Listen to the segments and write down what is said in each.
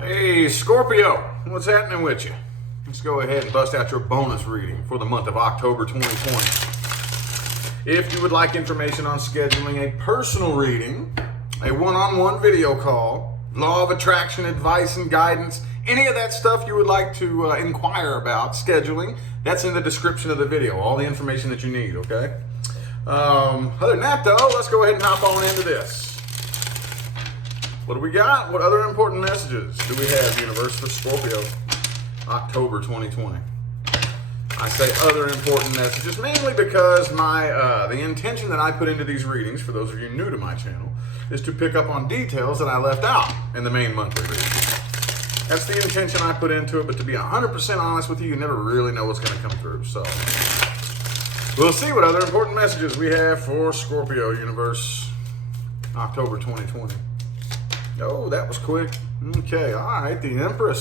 Hey, Scorpio, what's happening with you? Let's go ahead and bust out your bonus reading for the month of October 2020. If you would like information on scheduling a personal reading, a one-on-one video call, law of attraction advice and guidance, any of that stuff you would like to inquire about scheduling, that's in the description of the video, all the information that you need, okay? Other than that, though, let's go ahead and hop on into this. What do we got? What other important messages do we have, Universe, for Scorpio, October 2020? I say other important messages mainly because the intention that I put into these readings, for those of you new to my channel, is to pick up on details that I left out in the main monthly reading. That's the intention I put into it, but to be 100% honest with you, you never really know what's going to come through. So we'll see what other important messages we have for Scorpio, Universe, October 2020. Oh, that was quick. Okay, all right, the Empress.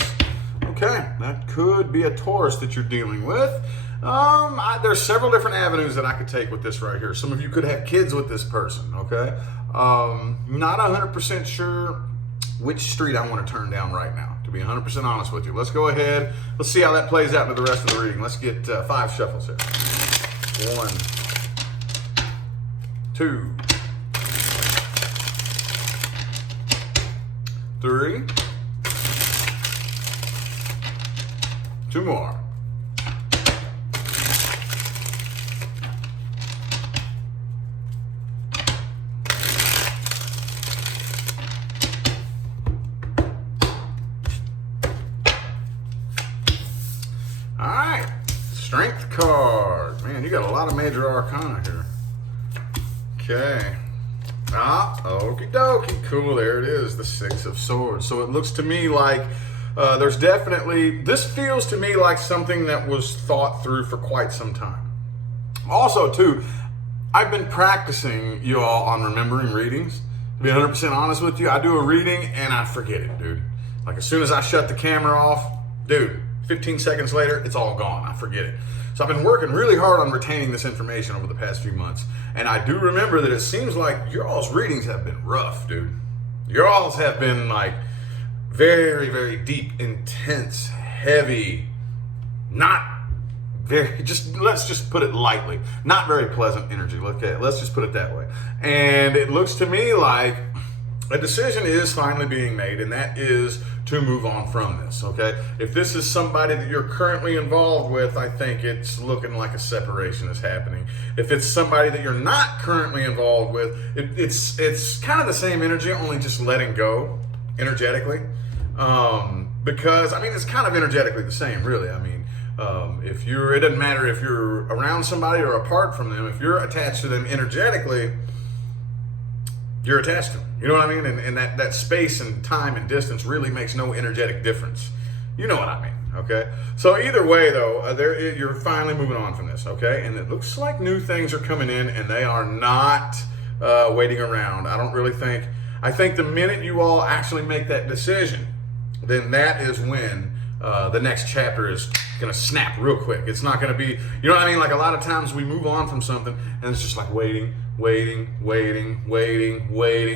Okay, that could be a Taurus that you're dealing with. There's several different avenues that I could take with this right here. Some of you could have kids with this person, okay? Not 100% sure which street I want to turn down right now, to be 100% honest with you. Let's go ahead. Let's see how that plays out into the rest of the reading. Let's get 5 shuffles here. 1, 2, 3, 2 more. All right, Strength card. Man, you got a lot of major arcana here. Okay. Okie dokie, cool, there it is, the 6 of Swords. So it looks to me like there's definitely, this feels to me like something that was thought through for quite some time. Also, too, I've been practicing, you all, on remembering readings. To be 100% honest with you, I do a reading and I forget it, dude. Like as soon as I shut the camera off, dude, 15 seconds later, it's all gone, I forget it. So I've been working really hard on retaining this information over the past few months. And I do remember that it seems like your all's readings have been rough, dude. Your all's have been like very, very deep, intense, heavy, not very, let's just put it lightly, not very pleasant energy. Okay, let's just put it that way. And it looks to me like a decision is finally being made, and that is to move on from this, okay? If this is somebody that you're currently involved with, I think it's looking like a separation is happening. If it's somebody that you're not currently involved with, it's kind of the same energy, only just letting go energetically. Because, I mean, it's kind of energetically the same, really. I mean, it doesn't matter if you're around somebody or apart from them, if you're attached to them energetically, you're attached to them. You know what I mean? And that space and time and distance really makes no energetic difference. You know what I mean, okay? So either way, though, you're finally moving on from this, okay? And it looks like new things are coming in, and they are not waiting around. I think the minute you all actually make that decision, then that is when the next chapter is going to snap real quick. It's not going to be, you know what I mean? Like a lot of times we move on from something, and it's just like waiting,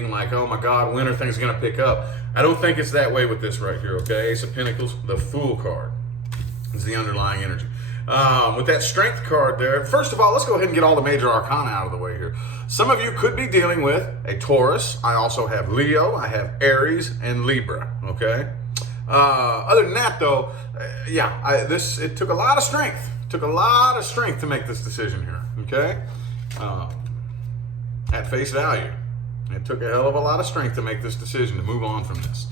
like, oh my God, when are things going to pick up? I don't think it's that way with this right here, okay? Ace of Pentacles, the Fool card is the underlying energy. With that Strength card there, first of all, let's go ahead and get all the major arcana out of the way here. Some of you could be dealing with a Taurus. I also have Leo, I have Aries, and Libra, okay? Other than that, though, it took a lot of strength. Took a lot of strength to make this decision here, okay? At face value, it took a hell of a lot of strength to make this decision to move on from this,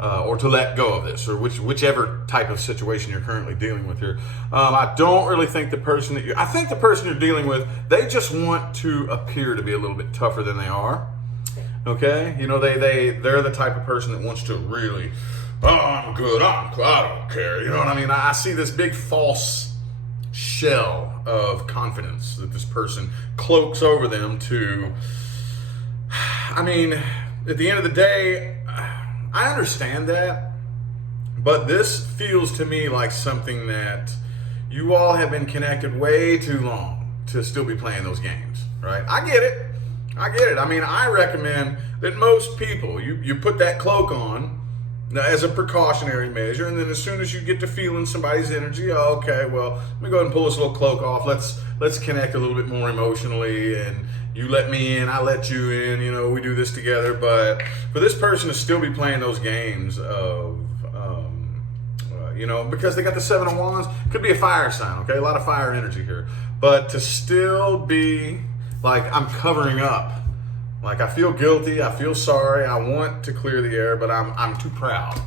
or to let go of this, or whichever type of situation you're currently dealing with here. I don't really think the person I think the person you're dealing with, they just want to appear to be a little bit tougher than they are. Okay, you know, they're the type of person that wants to really, oh, I'm good, I don't care. You know what I mean? I see this big false shell of confidence that this person cloaks over them to. I mean, at the end of the day, I understand that, but this feels to me like something that you all have been connected way too long to still be playing those games, right? I get it. I mean, I recommend that most people, you put that cloak on, as a precautionary measure. And then as soon as you get to feeling somebody's energy, okay, well, let me go ahead and pull this little cloak off. Let's connect a little bit more emotionally, and you let me in, I let you in, you know, we do this together. But for this person to still be playing those games of, you know, because they got the Seven of Wands, could be a fire sign, okay? A lot of fire energy here. But to still be like, I'm covering up. Like, I feel guilty, I feel sorry, I want to clear the air, but I'm too proud.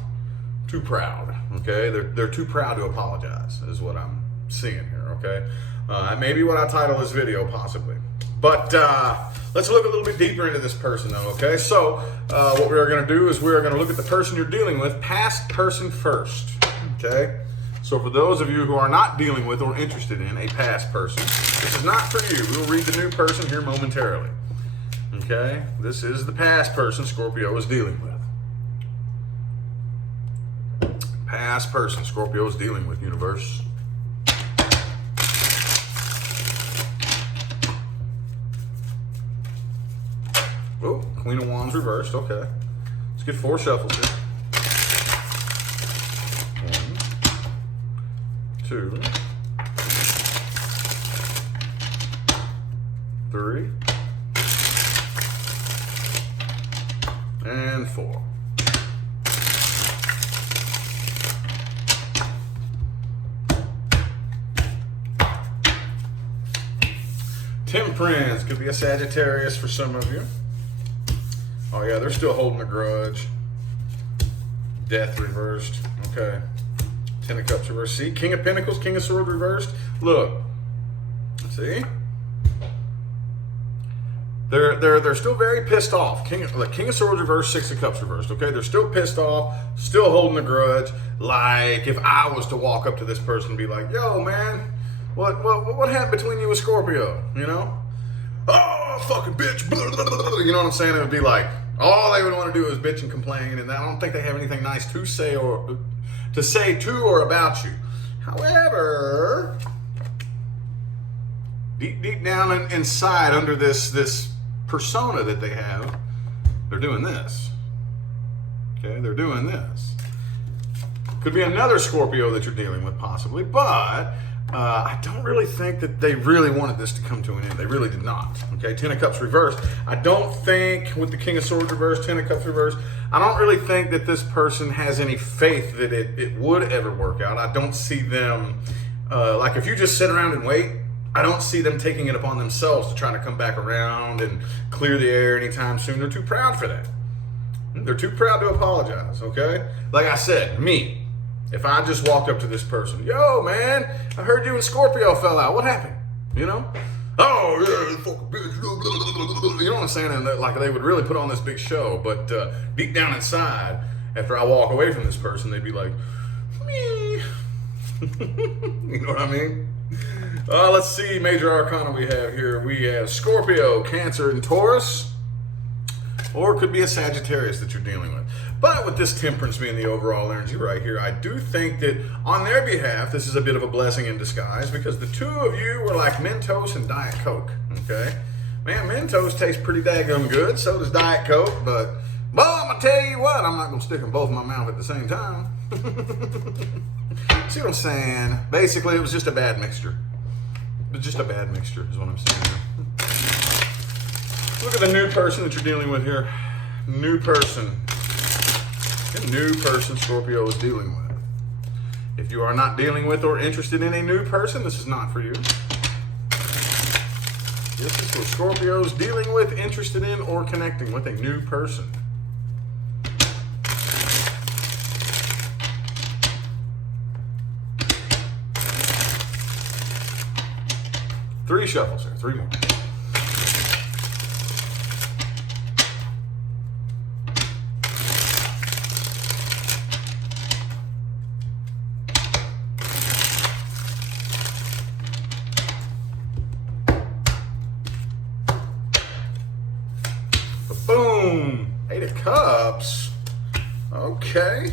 Too proud, okay? They're too proud to apologize, is what I'm seeing here, okay? Maybe what I title this video, possibly. But let's look a little bit deeper into this person, though, okay? So what we are going to do is we are going to look at the person you're dealing with, past person first, okay? So for those of you who are not dealing with or interested in a past person, this is not for you. We'll read the new person here momentarily. Okay, this is the past person Scorpio is dealing with. Past person Scorpio is dealing with, universe. Oh, Queen of Wands reversed. Okay, let's get 4 shuffles here. 1, 2, 3. And 4. Temperance could be a Sagittarius for some of you. Oh yeah, they're still holding a grudge. Death reversed. Okay. 10 of Cups reversed. See, King of Pentacles, King of Swords reversed. Look. See? They're still very pissed off. King of Swords reversed, 6 of Cups reversed. Okay, they're still pissed off, still holding a grudge. Like if I was to walk up to this person and be like, "Yo, man, what happened between you and Scorpio?" You know, oh fucking bitch, you know what I'm saying? It would be like all they would want to do is bitch and complain, and I don't think they have anything nice to say to or about you. However, deep down inside, under this persona that they have, they're doing this. Okay, they're doing this. Could be another Scorpio that you're dealing with, possibly, but I don't really think that they really wanted this to come to an end. They really did not. Okay, 10 of Cups reversed. I don't think, with the King of Swords reversed, 10 of Cups reversed, I don't really think that this person has any faith that it would ever work out. I don't see them, like if you just sit around and wait, I don't see them taking it upon themselves to try to come back around and clear the air anytime soon. They're too proud for that. They're too proud to apologize, okay? Like I said, me, if I just walked up to this person, "Yo, man, I heard you and Scorpio fell out. What happened?" You know? "Oh, yeah, fucking bitch." You know what I'm saying? And like they would really put on this big show, but deep down inside, after I walk away from this person, they'd be like, "Me." You know what I mean? Let's see, major arcana we have here. We have Scorpio, Cancer, and Taurus. Or it could be a Sagittarius that you're dealing with. But with this Temperance being the overall energy right here, I do think that on their behalf, this is a bit of a blessing in disguise, because the two of you were like Mentos and Diet Coke, okay? Man, Mentos tastes pretty daggum good, so does Diet Coke, but I'm going to tell you what, I'm not going to stick them both in my mouth at the same time. See what I'm saying? Basically, it was just a bad mixture. Just a bad mixture is what I'm saying here. Look at the new person that you're dealing with here. New person. A new person Scorpio is dealing with. If you are not dealing with or interested in a new person, this is not for you. This is what Scorpio is dealing with, interested in, or connecting with a new person. Three shuffles here, 3 more. Boom! 8 of Cups. Okay.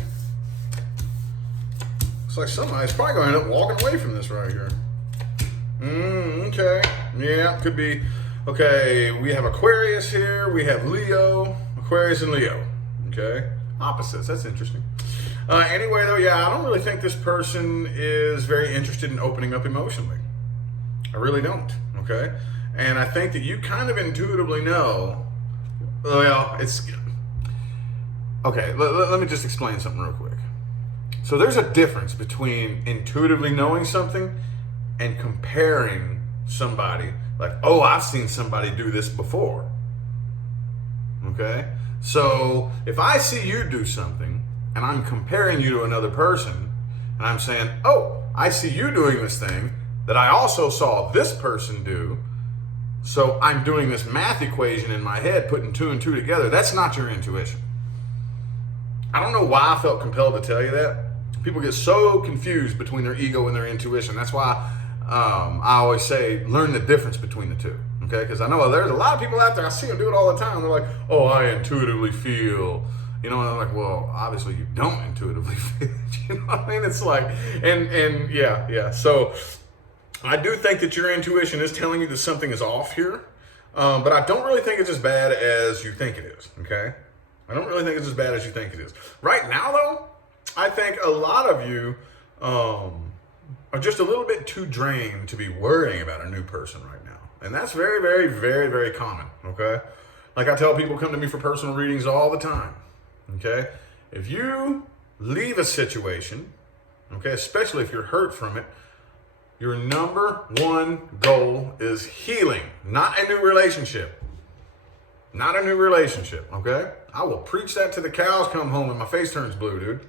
Looks like somebody's probably going to end up walking away from this right here. Okay. Yeah, could be. Okay, we have Aquarius here. We have Leo. Aquarius and Leo. Okay. Opposites. That's interesting. Anyway, though, yeah, I don't really think this person is very interested in opening up emotionally. I really don't, okay? And I think that you kind of intuitively know, well, it's, okay, let me just explain something real quick. So there's a difference between intuitively knowing something and comparing somebody, like, oh, I've seen somebody do this before, okay? So if I see you do something and I'm comparing you to another person and I'm saying, oh, I see you doing this thing that I also saw this person do, so I'm doing this math equation in my head, putting 2 and 2 together. That's not your intuition. I don't know why I felt compelled to tell you that. People get so confused between their ego and their intuition. That's why I always say, learn the difference between the two, okay? Because I know there's a lot of people out there, I see them do it all the time. They're like, oh, I intuitively feel. You know, and I'm like, well, obviously you don't intuitively feel it. You know what I mean? It's like, and yeah. So I do think that your intuition is telling you that something is off here, but I don't really think it's as bad as you think it is, okay? I don't really think it's as bad as you think it is. Right now, though, I think a lot of you are just a little bit too drained to be worrying about a new person right now. And that's very, very, very, very common, okay? Like I tell people, come to me for personal readings all the time, okay? If you leave a situation, okay, especially if you're hurt from it, your number one goal is healing, not a new relationship. Not a new relationship, okay? I will preach that to the cows come home and my face turns blue,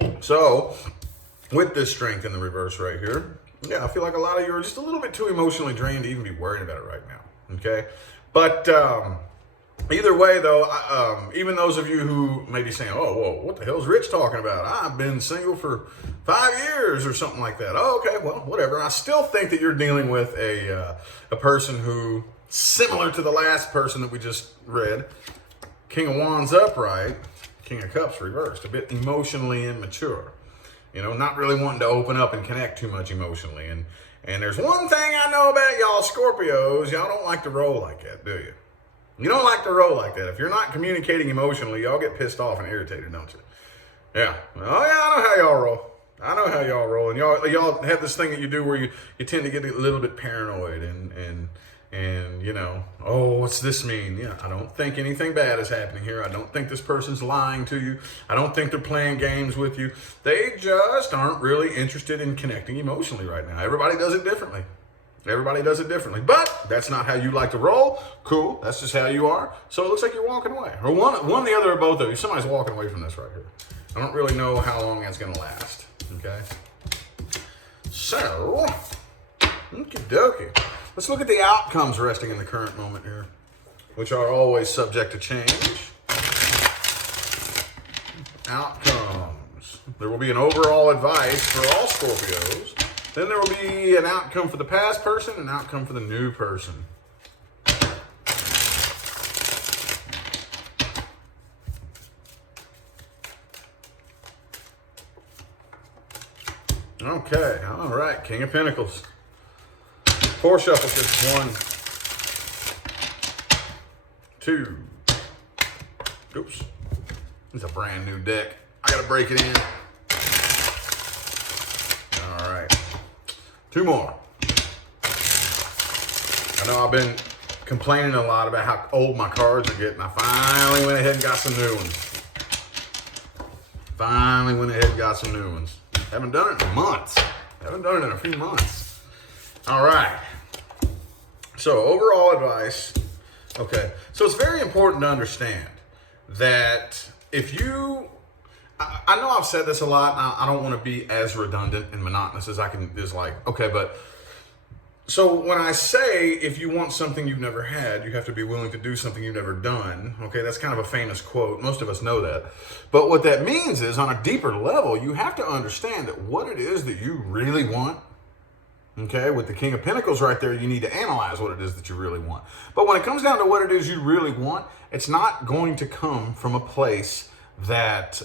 dude. So, with this strength in the reverse right here, yeah, I feel like a lot of you are just a little bit too emotionally drained to even be worried about it right now, okay? But either way, though, even those of you who may be saying, oh, whoa, what the hell is Rich talking about? I've been single for 5 years or something like that. Oh, okay, well, whatever. I still think that you're dealing with a person who, similar to the last person that we just read, King of Wands upright, King of Cups reversed, a bit emotionally immature. You know, not really wanting to open up and connect too much emotionally. And there's one thing I know about y'all Scorpios, y'all don't like to roll like that, do you? You don't like to roll like that. If you're not communicating emotionally, y'all get pissed off and irritated, don't you? Yeah. Oh, yeah, I know how y'all roll. I know how y'all roll. And y'all have this thing that you do where you tend to get a little bit paranoid and you know, oh, what's this mean? Yeah, I don't think anything bad is happening here. I don't think this person's lying to you. I don't think they're playing games with you. They just aren't really interested in connecting emotionally right now. Everybody does it differently. Everybody does it differently. But that's not how you like to roll. Cool. That's just how you are. So it looks like you're walking away. Or one, the other, or both of you. Somebody's walking away from this right here. I don't really know how long that's going to last. Okay? So, okie dokie. Let's look at the outcomes resting in the current moment here, which are always subject to change. Outcomes. There will be an overall advice for all Scorpios. Then there will be an outcome for the past person, an outcome for the new person. Okay, all right, King of Pentacles. 4 shuffles, just 1, 2. Oops. It's a brand new deck. I gotta break it in. All right. 2 more. I know I've been complaining a lot about how old my cards are getting. I finally went ahead and got some new ones. Haven't done it in months. Haven't done it in a few months. All right. So overall advice. Okay. So it's very important to understand that if you, I know I've said this a lot. I don't want to be as redundant and monotonous as I can. Is like, okay, but so when I say if you want something you've never had, you have to be willing to do something you've never done. Okay, that's kind of a famous quote. Most of us know that. But what that means is on a deeper level, you have to understand that what it is that you really want. Okay, with the King of Pentacles right there, you need to analyze what it is that you really want. But when it comes down to what it is you really want, it's not going to come from a place that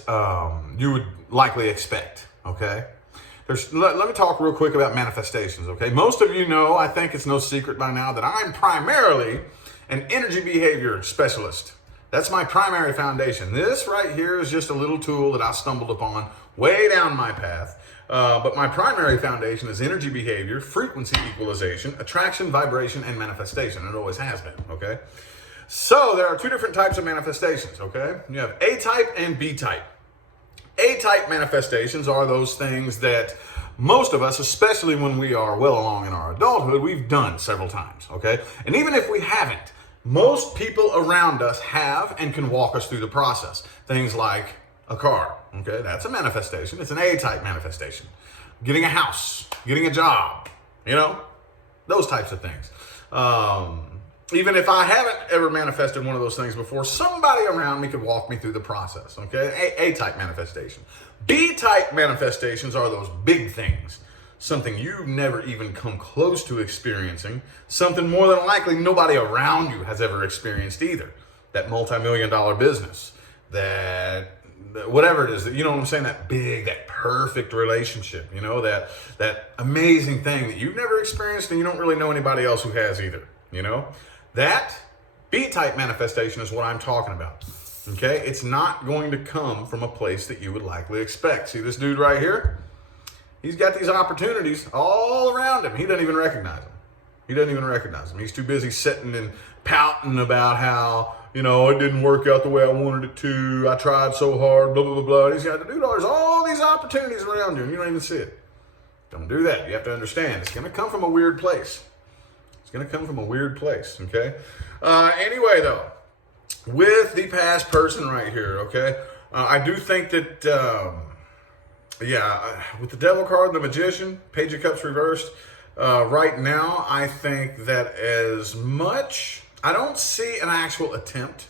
you would likely expect, okay? Let me talk real quick about manifestations, okay? Most of you know, I think it's no secret by now, that I'm primarily an energy behavior specialist, That's my primary foundation. This right here is just a little tool that I stumbled upon way down my path. But my primary foundation is energy behavior, frequency equalization, attraction, vibration, and manifestation. It always has been, okay? So there are two different types of manifestations, okay? You have A-type and B-type. A-type manifestations are those things that most of us, especially when we are well along in our adulthood, we've done several times, okay? And even if we haven't, most people around us have and can walk us through the process. Things like a car, okay? That's a manifestation. It's an A-type manifestation. Getting a house, getting a job, you know, those types of things. Even if I haven't ever manifested one of those things before, somebody around me could walk me through the process, okay? A-type manifestation. B-type manifestations are those big things. Something you've never even come close to experiencing. Something more than likely nobody around you has ever experienced either. That multi-million-dollar business. That whatever it is, you know what I'm saying? That big, that perfect relationship. You know, that amazing thing that you've never experienced and you don't really know anybody else who has either. You know? That B-type manifestation is what I'm talking about. Okay? It's not going to come from a place that you would likely expect. See this dude right here? He's got these opportunities all around him. He doesn't even recognize them. He doesn't even recognize them. He's too busy sitting and pouting about how, you know, it didn't work out the way I wanted it to. I tried so hard, blah, blah, blah, blah. And he's got to do there's all these opportunities around you and you don't even see it. Don't do that. You have to understand. It's going to come from a weird place. It's going to come from a weird place, okay? Anyway, though, with the past person right here, okay, I do think that... with the Devil card, the Magician, Page of Cups reversed, right now, I think that as much, I don't see an actual attempt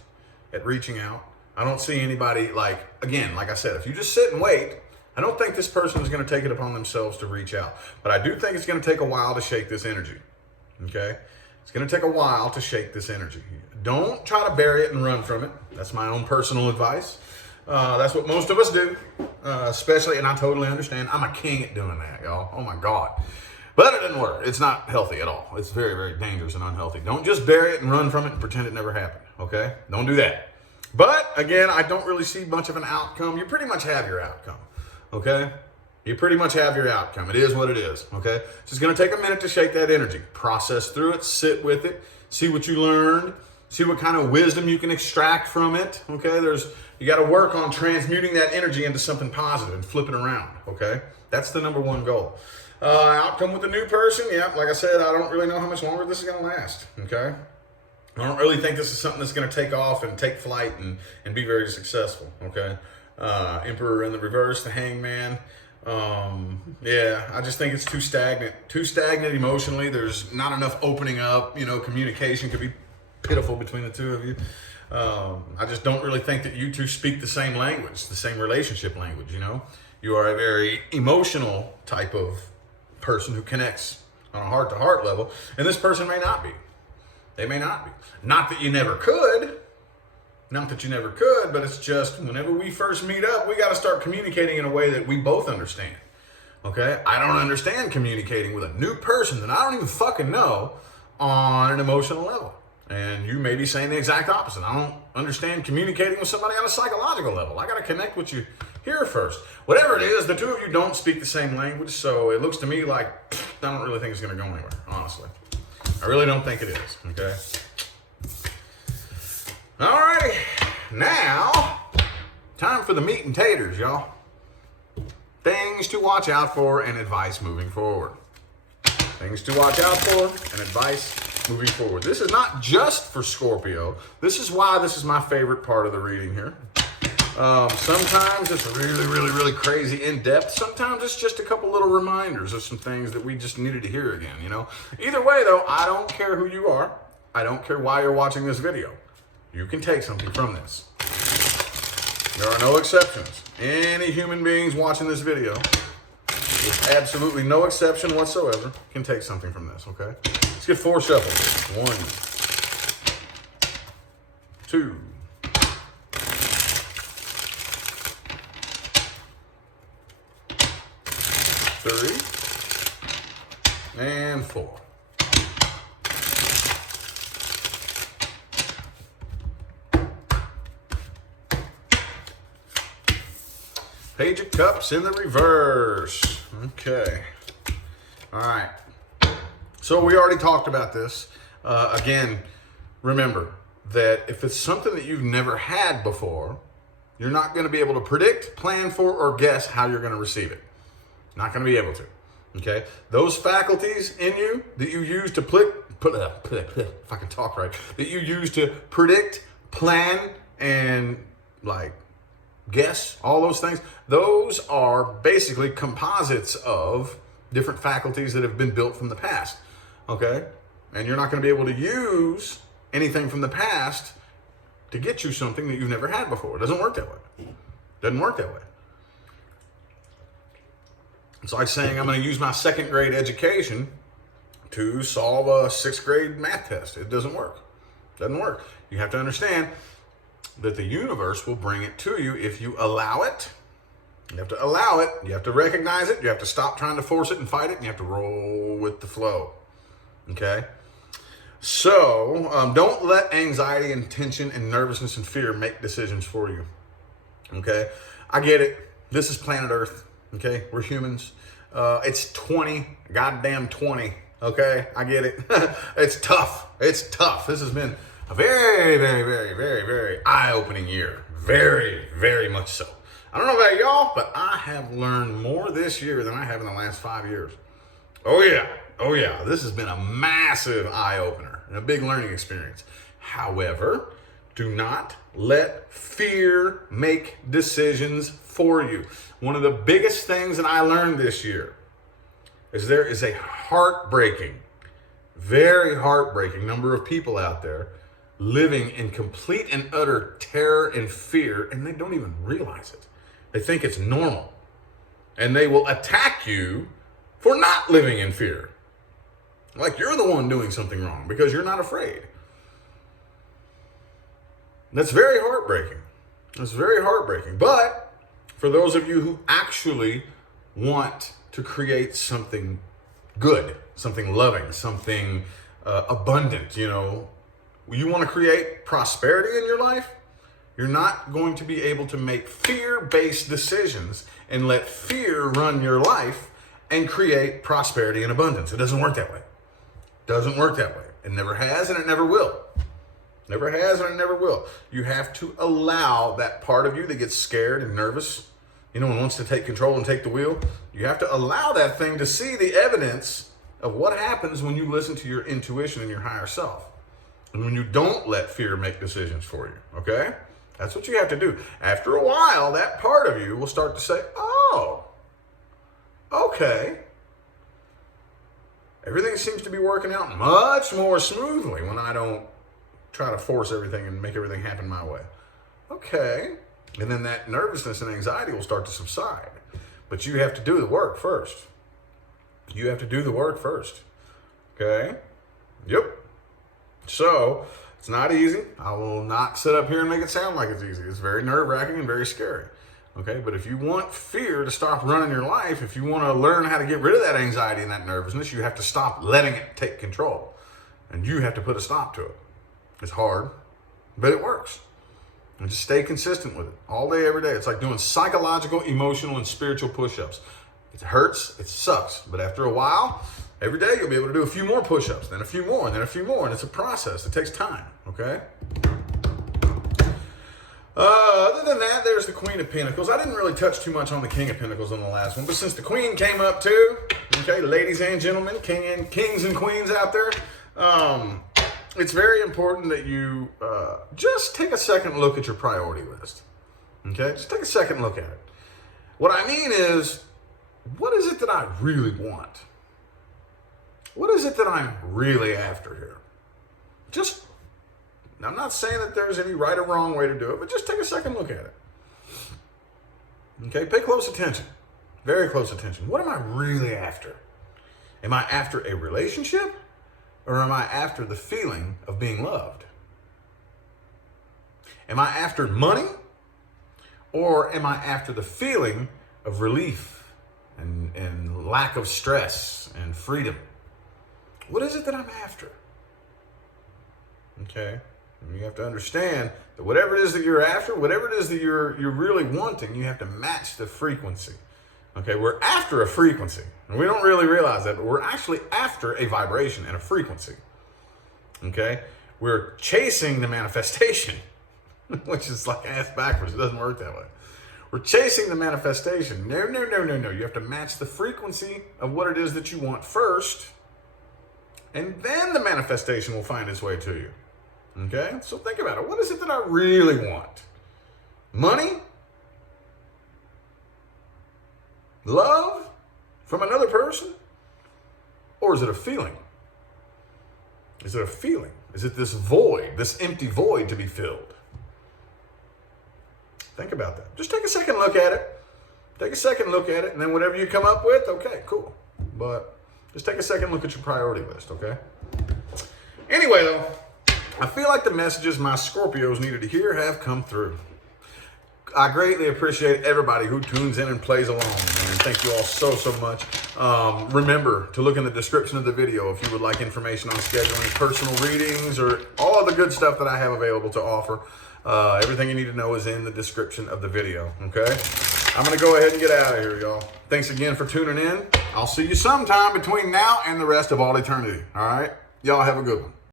at reaching out. I don't see anybody like I said, if you just sit and wait, I don't think this person is going to take it upon themselves to reach out. But I do think it's going to take a while to shake this energy, okay? It's going to take a while to shake this energy. Don't try to bury it and run from it. That's my own personal advice. That's what most of us do, especially, and I totally understand. I'm a king at doing that, y'all. Oh my God. But it didn't work. It's not healthy at all. It's very, very dangerous and unhealthy. Don't just bury it and run from it and pretend it never happened, okay? Don't do that. But again, I don't really see much of an outcome. You pretty much have your outcome, okay? You pretty much have your outcome. It is what it is, okay? It's just going to take a minute to shake that energy. Process through it, sit with it, see what you learned, see what kind of wisdom you can extract from it, okay? You got to work on transmuting that energy into something positive and flip it around, okay? That's the number one goal. Outcome with the new person, yeah, like I said, I don't really know how much longer this is going to last, okay? I don't really think this is something that's going to take off and take flight and be very successful, okay? Emperor in the reverse, the Hangman. Yeah, I just think it's too stagnant emotionally. There's not enough opening up, you know, communication could be pitiful between the two of you. I just don't really think that you two speak the same language, the same relationship language, you know? You are a very emotional type of person who connects on a heart-to-heart level, and this person may not be. They may not be. Not that you never could. Not that you never could, but it's just whenever we first meet up, we got to start communicating in a way that we both understand. Okay? I don't understand communicating with a new person that I don't even fucking know on an emotional level. And you may be saying the exact opposite. I don't understand communicating with somebody on a psychological level. I got to connect with you here first. Whatever it is, the two of you don't speak the same language, so it looks to me like I don't really think it's going to go anywhere, honestly. I really don't think it is, okay? Alrighty, now, time for the meat and taters, y'all. Things to watch out for and advice moving forward. Things to watch out for and advice moving forward. This is not just for Scorpio. This is why this is my favorite part of the reading here. Sometimes it's really, really, really crazy in-depth. Sometimes it's just a couple little reminders of some things that we just needed to hear again, you know? Either way, though, I don't care who you are. I don't care why you're watching this video. You can take something from this. There are no exceptions. Any human beings watching this video, with absolutely no exception whatsoever, can take something from this, okay? Let's get 4 shuffles. 1, 2, 3, and 4. Page of Cups in the reverse. Okay. All right. So we already talked about this. Again, remember that if it's something that you've never had before, you're not going to be able to predict, plan for, or guess how you're going to receive it. Not going to be able to. Okay? Those faculties in you that you use to if I can talk right, that you use to predict, plan, and like guess, all those things, those are basically composites of different faculties that have been built from the past. Okay? And you're not going to be able to use anything from the past to get you something that you've never had before. It doesn't work that way. Doesn't work that way. It's like saying I'm going to use my second grade education to solve a sixth grade math test. It doesn't work. Doesn't work. You have to understand that the universe will bring it to you if you allow it. You have to allow it. You have to recognize it. You have to stop trying to force it and fight it. And you have to roll with the flow. Okay? So, don't let anxiety and tension and nervousness and fear make decisions for you. Okay? I get it. This is planet Earth. Okay? We're humans. It's 20. Okay? I get it. It's tough. It's tough. This has been a very, very, very, very, very eye-opening year. Very, very much so. I don't know about y'all, but I have learned more this year than I have in the last 5 years. Oh yeah. Oh yeah. This has been a massive eye-opener and a big learning experience. However, do not let fear make decisions for you. One of the biggest things that I learned this year is there is a heartbreaking, very heartbreaking number of people out there living in complete and utter terror and fear, and they don't even realize it. They think it's normal. And they will attack you for not living in fear. Like you're the one doing something wrong because you're not afraid. That's very heartbreaking. That's very heartbreaking. But for those of you who actually want to create something good, something loving, something abundant, you want to create prosperity in your life, you're not going to be able to make fear-based decisions and let fear run your life and create prosperity and abundance. It doesn't work that way. Doesn't work that way. It never has and it never will. Never has and it never will. You have to allow that part of you that gets scared and nervous, and wants to take control and take the wheel. You have to allow that thing to see the evidence of what happens when you listen to your intuition and your higher self. And when you don't let fear make decisions for you, okay? That's what you have to do. After a while, that part of you will start to say, oh, okay. Everything seems to be working out much more smoothly when I don't try to force everything and make everything happen my way. Okay. And then that nervousness and anxiety will start to subside. But you have to do the work first. You have to do the work first. Okay? Yep. So, it's not easy. I will not sit up here and make it sound like it's easy. It's very nerve-wracking and very scary. Okay? But if you want fear to stop running your life, if you want to learn how to get rid of that anxiety and that nervousness, you have to stop letting it take control. And you have to put a stop to it. It's hard, but it works. And just stay consistent with it all day, every day. It's like doing psychological, emotional, and spiritual push-ups. It hurts, it sucks, but after a while, every day you'll be able to do a few more push-ups, then a few more, and then a few more, and it's a process. It takes time, okay? Other than that, there's the Queen of Pentacles. I didn't really touch too much on the King of Pentacles on the last one, but since the Queen came up too, okay, ladies and gentlemen, kings and queens out there, it's very important that you just take a second look at your priority list. Okay? Just take a second look at it. What I mean is, what is it that I really want? What is it that I'm really after here? I'm not saying that there's any right or wrong way to do it, but just take a second look at it. Okay? Pay close attention. Very close attention. What am I really after? Am I after a relationship? Or am I after the feeling of being loved? Am I after money? Or am I after the feeling of relief and lack of stress and freedom? What is it that I'm after? Okay. You have to understand that whatever it is that you're after, whatever it is that you're really wanting, you have to match the frequency. Okay, we're after a frequency. And we don't really realize that, but we're actually after a vibration and a frequency. Okay? We're chasing the manifestation, which is like ass backwards. It doesn't work that way. We're chasing the manifestation. No. You have to match the frequency of what it is that you want first, and then the manifestation will find its way to you. Okay? So think about it. What is it that I really want? Money? Love? From another person? Or is it a feeling? Is it a feeling? Is it this void, this empty void to be filled? Think about that. Just take a second look at it. Take a second look at it, and then whatever you come up with, okay, cool. But just take a second look at your priority list, okay? Anyway, though, I feel like the messages my Scorpios needed to hear have come through. I greatly appreciate everybody who tunes in and plays along, and thank you all so much. Remember to look in the description of the video if you would like information on scheduling personal readings or all of the good stuff that I have available to offer. Everything you need to know is in the description of the video, okay? I'm going to go ahead and get out of here, y'all. Thanks again for tuning in. I'll see you sometime between now and the rest of all eternity, all right? Y'all have a good one.